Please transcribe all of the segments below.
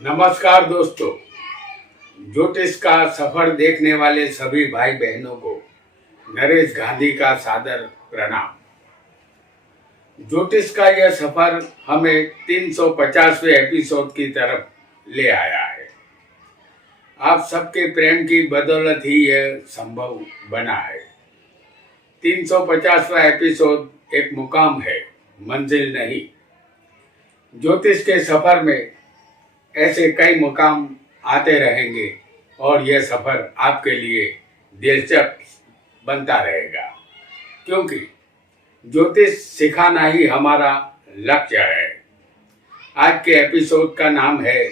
नमस्कार दोस्तों। ज्योतिष का सफर देखने वाले सभी भाई बहनों को नरेश गांधी का सादर प्रणाम। ज्योतिष का यह सफर हमें 350वें एपिसोड की तरफ ले आया है। आप सबके प्रेम की बदौलत ही यह संभव बना है। 350वां एपिसोड एक मुकाम है, मंजिल नहीं। ज्योतिष के सफर में ऐसे कई मुकाम आते रहेंगे और यह सफर आपके लिए दिलचस्प बनता रहेगा, क्योंकि ज्योतिष सिखाना ही हमारा लक्ष्य है। आज के एपिसोड का नाम है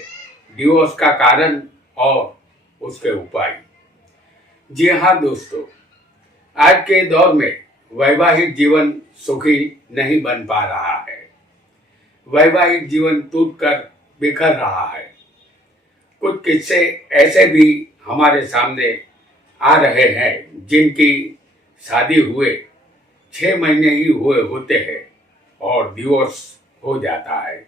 डिवोर्स का कारण और उसके उपाय। जी हाँ दोस्तों, आज के दौर में वैवाहिक जीवन सुखी नहीं बन पा रहा है। वैवाहिक जीवन टूटकर बिखर रहा है। कुछ किस्से ऐसे भी हमारे सामने आ रहे हैं जिनकी शादी हुए 6 महीने ही हुए होते हैं और डिवोर्स हो जाता है।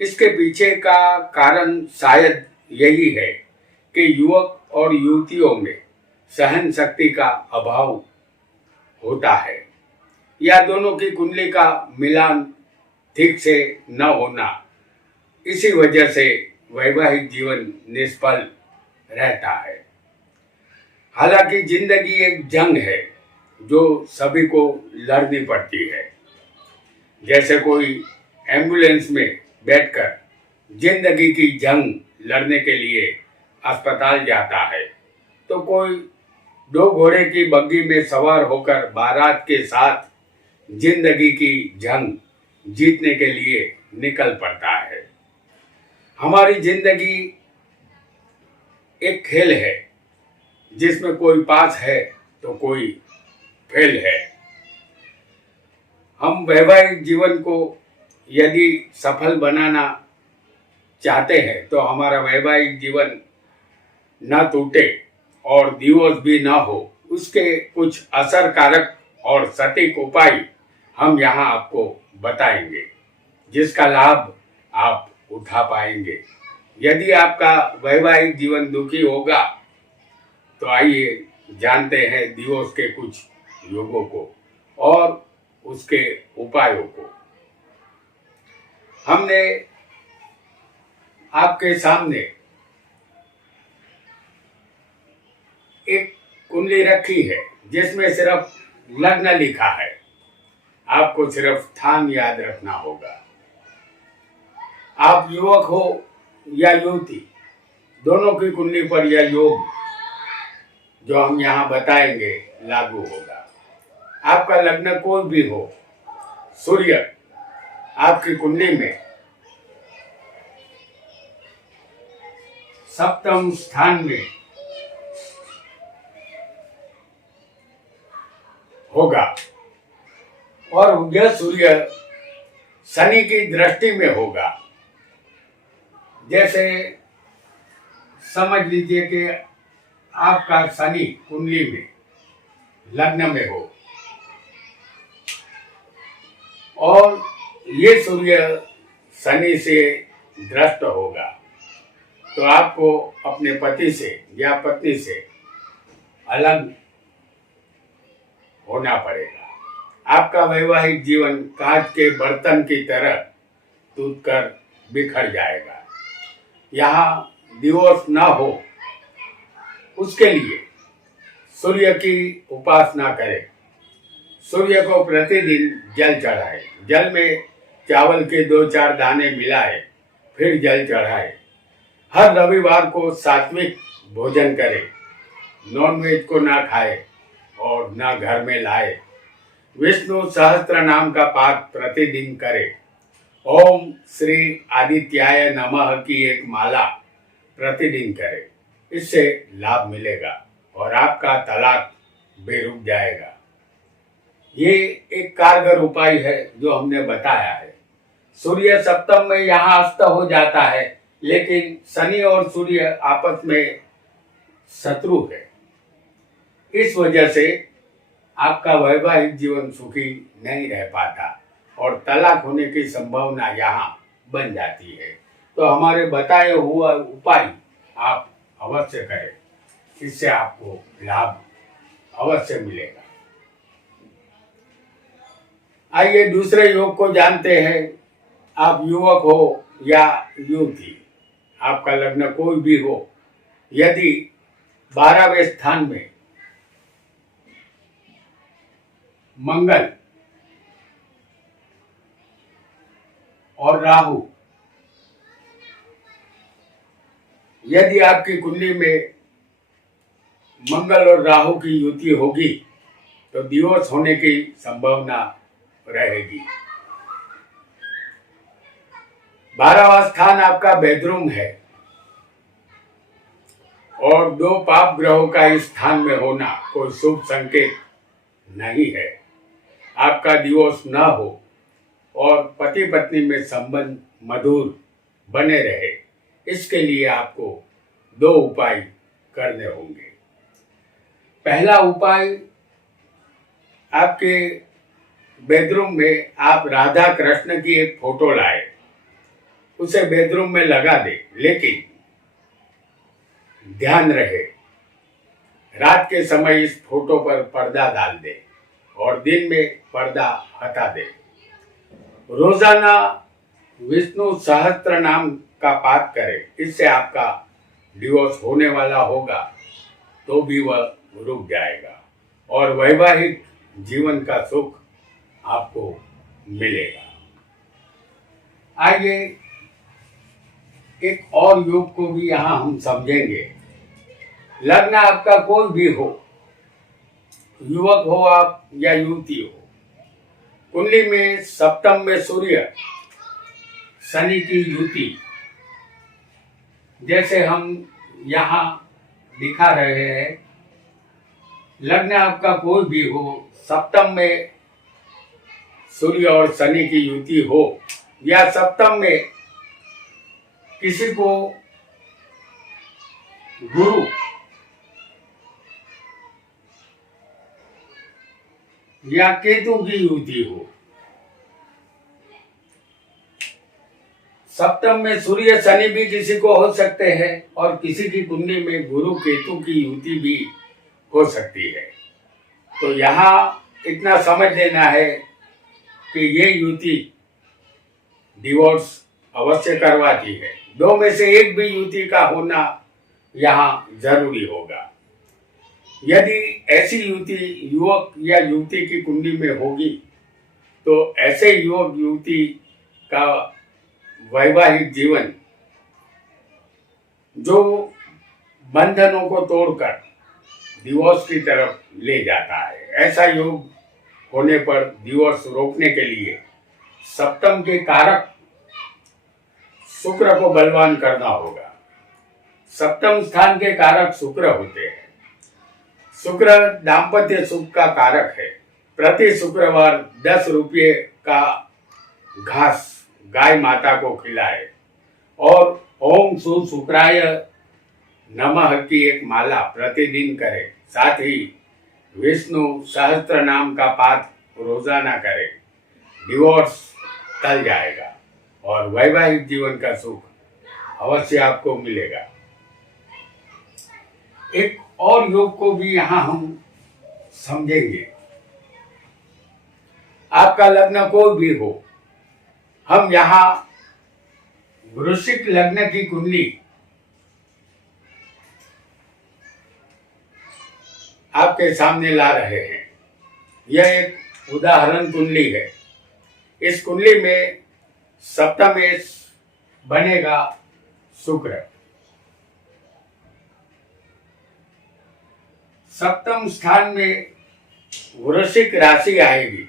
इसके पीछे का कारण शायद यही है कि युवक और युवतियों में सहन शक्ति का अभाव होता है, या दोनों की कुंडली का मिलान ठीक से न होना। इसी वजह से वैवाहिक जीवन निष्फल रहता है। हालांकि जिंदगी एक जंग है जो सभी को लड़नी पड़ती है। जैसे कोई एम्बुलेंस में बैठकर जिंदगी की जंग लड़ने के लिए अस्पताल जाता है, तो कोई 2 घोड़े की बग्गी में सवार होकर बारात के साथ जिंदगी की जंग जीतने के लिए निकल पड़ता है। हमारी जिंदगी एक खेल है जिसमें कोई पास है तो कोई फेल है। हम वैवाहिक जीवन को यदि सफल बनाना चाहते हैं तो हमारा वैवाहिक जीवन न टूटे और डिवोर्स भी ना हो, उसके कुछ असरकारक और सटीक उपाय हम यहाँ आपको बताएंगे, जिसका लाभ आप उठा पाएंगे। यदि आपका वैवाहिक जीवन दुखी होगा तो आइए जानते हैं डिवोर्स के कुछ योगों को और उसके उपायों को। हमने आपके सामने एक कुंडली रखी है जिसमें सिर्फ लग्न लिखा है। आपको सिर्फ स्थान याद रखना होगा। आप युवक हो या युवती, दोनों की कुंडली पर यह योग जो हम यहाँ बताएंगे लागू होगा। आपका लग्न कोई भी हो, सूर्य आपकी कुंडली में सप्तम स्थान में होगा और यह सूर्य शनि की दृष्टि में होगा। जैसे समझ लीजिए कि आपका शनि कुंडली में लग्न में हो और ये सूर्य शनि से दृष्ट होगा, तो आपको अपने पति से या पत्नी से अलग होना पड़ेगा। आपका वैवाहिक जीवन कांच के बर्तन की तरह टूटकर बिखर जाएगा। यहाँ डिवोर्स ना हो, उसके लिए सूर्य की उपासना करें। सूर्य को प्रतिदिन जल चढ़ाए। जल में चावल के 2-4 दाने मिलाए, फिर जल चढ़ाए। हर रविवार को सात्विक भोजन करें। नॉनवेज को ना खाए और ना घर में लाए। विष्णु सहस्त्र नाम का पाठ प्रतिदिन करें। ओम श्री आदित्याय नमः की एक माला प्रतिदिन करें। इससे लाभ मिलेगा और आपका तलाक भी रुक जाएगा। ये एक कारगर उपाय है जो हमने बताया है। सूर्य सप्तम में यहाँ अस्त हो जाता है, लेकिन शनि और सूर्य आपस में शत्रु है। इस वजह से आपका वैवाहिक जीवन सुखी नहीं रह पाता और तलाक होने की संभावना यहाँ बन जाती है। तो हमारे बताए हुआ उपाय आप अवश्य करें, इससे आपको लाभ अवश्य मिलेगा। आइए दूसरे योग को जानते हैं। आप युवक हो या युवती, आपका लग्न कोई भी हो, यदि 12वें स्थान में मंगल और राहु, यदि आपकी कुंडली में मंगल और राहु की युति होगी तो डिवोर्स होने की संभावना रहेगी। 12वां स्थान आपका बेडरूम है और 2 पाप ग्रहों का इस स्थान में होना कोई शुभ संकेत नहीं है। आपका डिवोर्स ना हो और पति पत्नी में संबंध मधुर बने रहे, इसके लिए आपको 2 उपाय करने होंगे। पहला उपाय, आपके बेडरूम में आप राधा कृष्ण की एक फोटो लाए, उसे बेडरूम में लगा दे, लेकिन ध्यान रहे रात के समय इस फोटो पर पर्दा डाल दे और दिन में पर्दा हटा दे। रोजाना विष्णु सहस्त्र नाम का पाठ करें, इससे आपका डिवोर्स होने वाला होगा तो भी वह रुक जाएगा और वैवाहिक जीवन का सुख आपको मिलेगा। आइए एक और योग को भी यहाँ हम समझेंगे। लग्न आपका कोई भी हो, युवक हो आप या युवती हो, कुंडली में सप्तम में सूर्य शनि की युति, जैसे हम यहाँ दिखा रहे हैं, लग्न आपका कोई भी हो, सप्तम में सूर्य और शनि की युति हो या सप्तम में किसी को गुरु या केतु की युति हो, सप्तम में सूर्य शनि भी किसी को हो सकते हैं और किसी की कुंडली में गुरु केतु की युति भी हो सकती है। तो यहाँ इतना समझ लेना है कि ये युति डिवोर्स अवश्य करवाती है। 2 में से एक भी युति का होना यहाँ जरूरी होगा। यदि ऐसी युति युवक या युवती की कुंडली में होगी तो ऐसे युवक युवती का वैवाहिक जीवन जो बंधनों को तोड़कर डिवोर्स की तरफ ले जाता है, ऐसा योग होने पर डिवोर्स रोकने के लिए सप्तम के कारक शुक्र को बलवान करना होगा। सप्तम स्थान के कारक शुक्र होते हैं। शुक्र दाम्पत्य सुख का कारक है। प्रति शुक्रवार 10 रुपये का घास गाय माता को खिलाए और ओम सु शुक्राय नमः की एक माला प्रतिदिन करे। साथ ही विष्णु सहस्त्र नाम का पाठ रोजाना करे। डिवोर्स टल जाएगा और वैवाहिक जीवन का सुख अवश्य आपको मिलेगा। एक और योग को भी यहाँ हम समझेंगे। आपका लग्न कोई भी हो, हम यहाँ वृश्चिक लग्न की कुंडली आपके सामने ला रहे हैं। यह एक उदाहरण कुंडली है। इस कुंडली में सप्तमेश बनेगा शुक्र। सप्तम स्थान में वृश्चिक राशि आएगी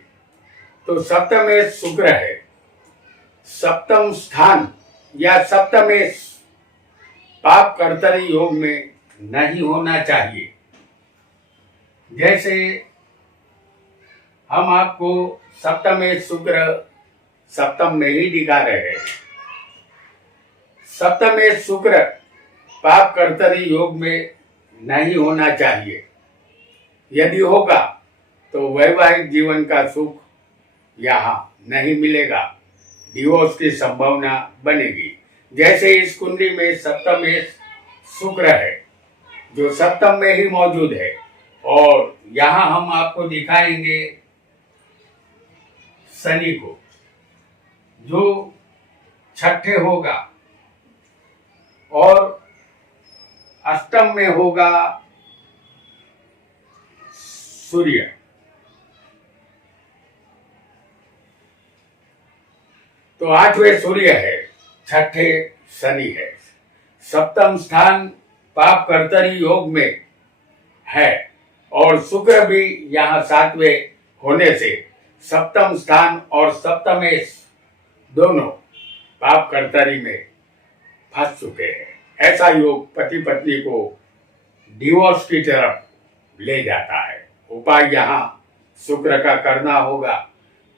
तो सप्तमेश शुक्र है। सप्तम स्थान या सप्तमेश पाप कर्तरी योग में नहीं होना चाहिए। जैसे हम आपको सप्तमेश शुक्र सप्तम में ही दिखा रहे हैं। सप्तमेश शुक्र पाप कर्तरी योग में नहीं होना चाहिए। यदि होगा तो वैवाहिक जीवन का सुख यहाँ नहीं मिलेगा, डिवोर्स की संभावना बनेगी। जैसे इस कुंडली में सप्तम में शुक्र है, जो सप्तम में ही मौजूद है, और यहाँ हम आपको दिखाएंगे शनि को, जो छठे होगा, और अष्टम में होगा सूर्य। तो आठवें सूर्य है, छठे शनि है। सप्तम स्थान पाप कर्तरी योग में है, और शुक्र भी यहाँ सातवें होने से सप्तम स्थान और सप्तमेश दोनों पाप कर्तरी में फंस चुके हैं। ऐसा योग पति पत्नी को डिवोर्स की तरफ ले जाता है। उपाय यहाँ शुक्र का करना होगा।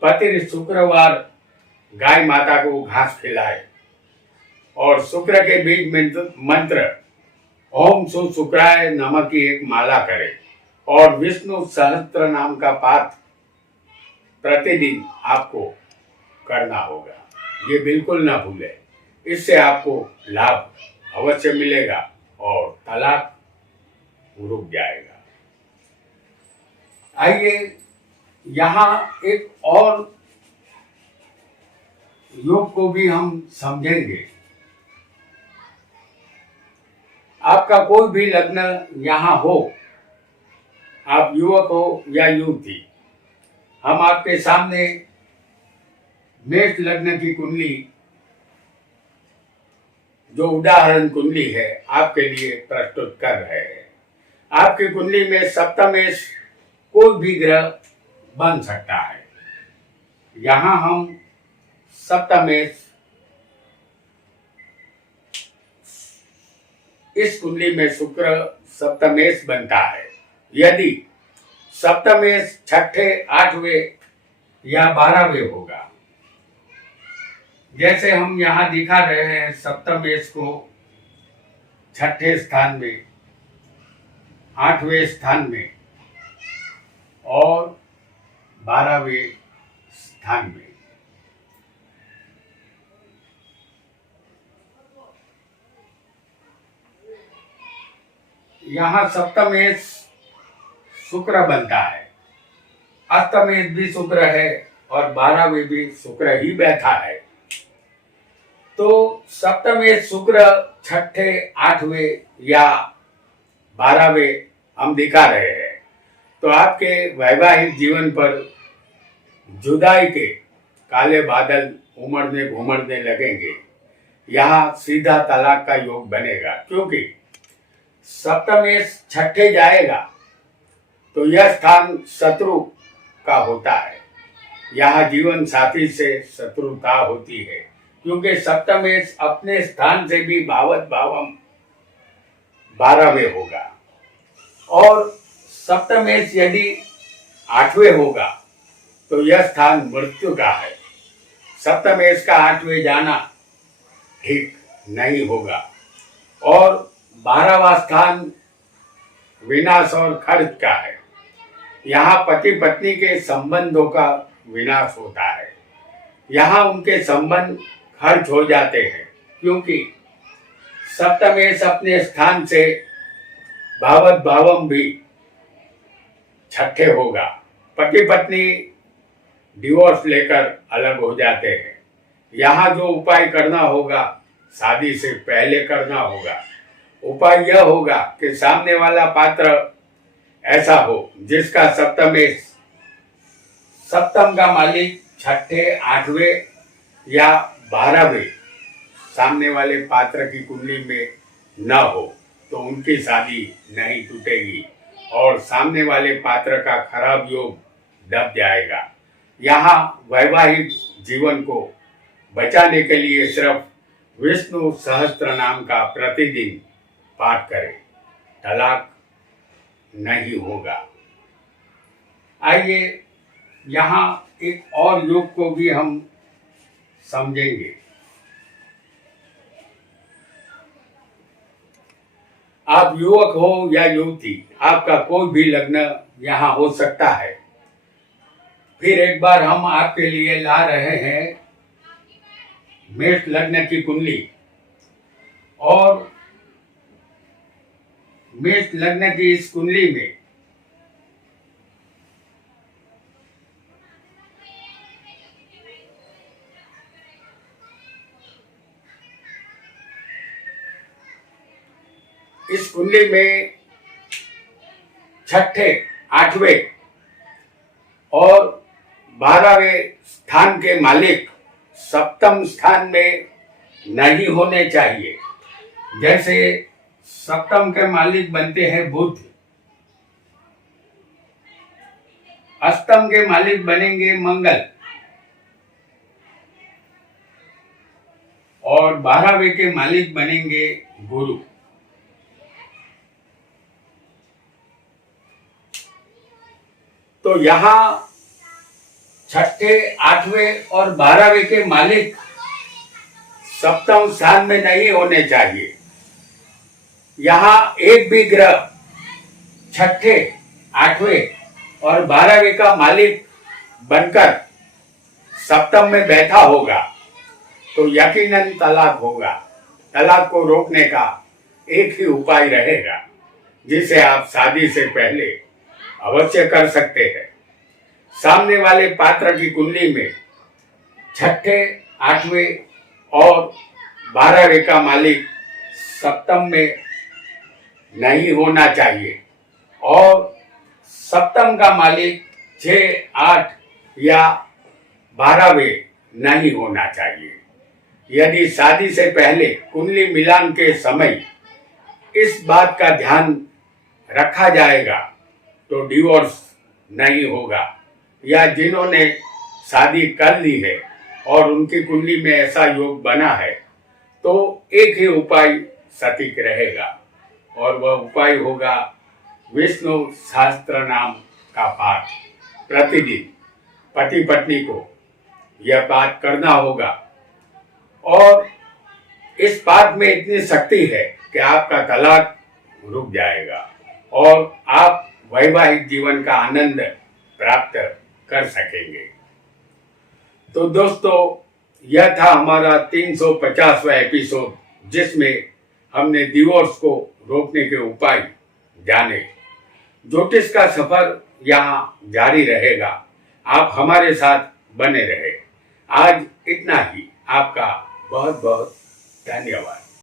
पति शुक्रवार गाय माता को घास खिलाए और शुक्र के बीज मंत्र ओम सु शुक्राय नमः की एक माला करे, और विष्णु सहस्त्र नाम का पाठ प्रतिदिन आपको करना होगा। ये बिल्कुल ना भूलें, इससे आपको लाभ अवश्य मिलेगा और तलाक रुक जाएगा। आइए यहाँ एक और योग को भी हम समझेंगे। आपका कोई भी लग्न यहाँ हो, आप युवक हो या युवती, हम आपके सामने मेष लग्न की कुंडली, जो उदाहरण कुंडली है, आपके लिए प्रस्तुत कर रहे हैं। आपकी कुंडली में सप्तमेश कोई भी ग्रह बन सकता है। यहाँ हम सप्तमेश, इस कुंडली में शुक्र सप्तमेश बनता है। यदि सप्तमेश छठे, आठवें या 12वें होगा, जैसे हम यहाँ दिखा रहे हैं, सप्तमेश को छठे स्थान में, 8वें स्थान में और 12वें स्थान में। यहाँ सप्तमेश शुक्र बनता है, अष्टमेश भी शुक्र है और 12वें भी शुक्र ही बैठा है। तो सप्तमेश शुक्र छठे, 8वें या 12वें हम दिखा रहे हैं, तो आपके वैवाहिक जीवन पर जुदाई के काले बादल उमड़ने घुमड़ने लगेंगे। यहाँ सीधा तलाक का योग बनेगा, क्योंकि सप्तमेश छठे जाएगा तो यह स्थान शत्रु का होता है। यहाँ जीवन साथी से शत्रुता होती है, क्योंकि सप्तमेश अपने स्थान से भी भावत भावम 12वें होगा, और सप्तमेश यदि 8वें होगा तो यह स्थान मृत्यु का है। सप्तमेश का 8वें जाना ठीक नहीं होगा, और 12वां स्थान विनाश और खर्च का है। यहाँ पति पत्नी के संबंधों का विनाश होता है। यहाँ उनके संबंध खर्च हो जाते हैं, क्योंकि सप्तमेश अपने स्थान से भावत भावम भी छठे होगा। पति पत्नी डिवोर्स लेकर अलग हो जाते हैं। यहाँ जो उपाय करना होगा, शादी से पहले करना होगा। उपाय यह होगा कि सामने वाला पात्र ऐसा हो जिसका सप्तमेश, सप्तम का मालिक छठे, 8वें या 12वें सामने वाले पात्र की कुंडली में न हो, तो उनकी शादी नहीं टूटेगी और सामने वाले पात्र का खराब योग दब जाएगा। यहाँ वैवाहिक जीवन को बचाने के लिए सिर्फ विष्णु सहस्त्र नाम का प्रतिदिन पाठ करें, तलाक नहीं होगा। आइए यहाँ एक और योग को भी हम समझेंगे। आप युवक हो या युवती, आपका कोई भी लग्न यहाँ हो सकता है। फिर एक बार हम आपके लिए ला रहे हैं मेष लग्न की कुंडली, और मेष लग्न की इस कुंडली में छठे, आठवें और 12वें स्थान के मालिक सप्तम स्थान में नहीं होने चाहिए। जैसे सप्तम के मालिक बनते हैं बुध, अष्टम के मालिक बनेंगे मंगल और 12वें के मालिक बनेंगे गुरु। तो यहाँ छठे, आठवें और 12वें के मालिक सप्तम स्थान में नहीं होने चाहिए। यहाँ एक भी ग्रह छठे, आठवें और 12वें का मालिक बनकर सप्तम में बैठा होगा तो यकीनन तलाक होगा। तलाक को रोकने का एक ही उपाय रहेगा जिसे आप शादी से पहले अवश्य कर सकते हैं। सामने वाले पात्र की कुंडली में छठे, आठवें और 12वें का मालिक सप्तम में नहीं होना चाहिए और सप्तम का मालिक 6, 8 या 12वें नहीं होना चाहिए। यदि शादी से पहले कुंडली मिलान के समय इस बात का ध्यान रखा जाएगा तो डिवोर्स नहीं होगा, या जिन्होंने शादी कर ली है और उनकी कुंडली में ऐसा योग बना है तो एक ही उपाय सटीक रहेगा और वह उपाय होगा विष्णु सहस्त्र नाम का पाठ। प्रतिदिन पति पत्नी को यह पाठ करना होगा और इस पाठ में इतनी शक्ति है कि आपका तलाक रुक जाएगा और आप वैवाहिक जीवन का आनंद प्राप्त कर सकेंगे। तो दोस्तों, यह था हमारा 350वां एपिसोड जिसमें हमने डिवोर्स को रोकने के उपाय जाने। ज्योतिष का सफर यहाँ जारी रहेगा, आप हमारे साथ बने रहे। आज इतना ही, आपका बहुत बहुत धन्यवाद।